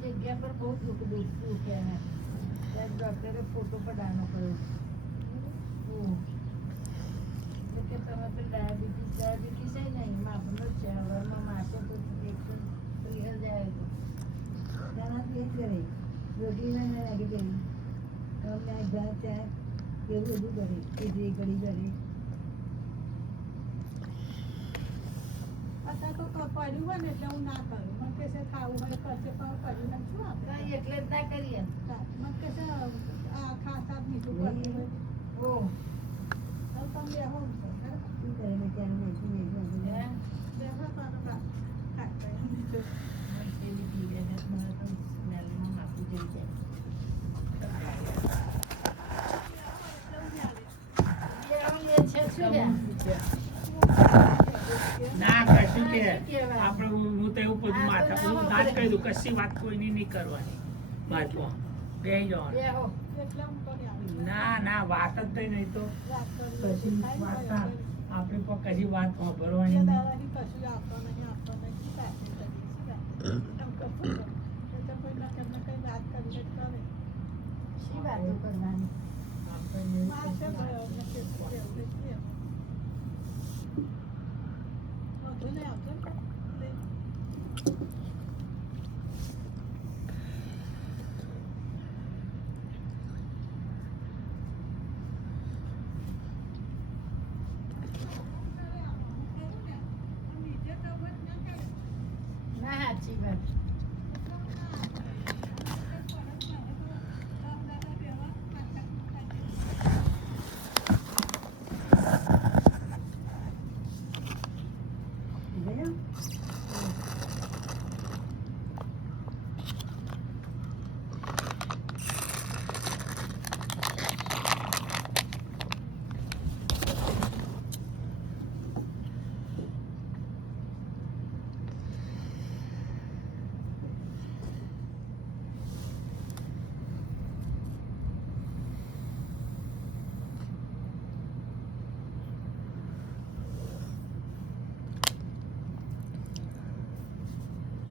જગ્યા પર બહુ દુખતું છે એને ત્યારે ડૉક્ટરે ફોટો પડાવવાનો કહ્યું કે તમે તો ડાયાબિટીસ છે ને એમાં આપણને છે હવામાં માસો તો 130 જાય તો તેનાથી એ કરે રોટીને નેગેટિવ તમને ઘર ત્યાં એવું બધું કરે ખીચડી કઢી કરી પડ્યું હોય ને એટલે હું ના કરું મને કે છે ખાવું હોય પછી પણ પડ્યું ને શું આપણે એટલે જ ના કરીએ મને કે છે આ ખાતા મીઠું પડ્યું હોય ઓ તમે બેહો શું કરે ને ત્યાં બેહો તારો ખાતા સ્મેલમાં માથું જઈ જાય ના કશું કે આપણે હું તો એવું બધું માથા હું ના જ કહી દઉં કશી વાત કોઈની નહીં કરવાની વાતમાં બેસી જવાનું ના ના વાત જ થઈ નહીં તો કશી વાત ના આપણે પણ કશી વાત સાંભળવાની નહીં શી વાતો કરવાની આપણે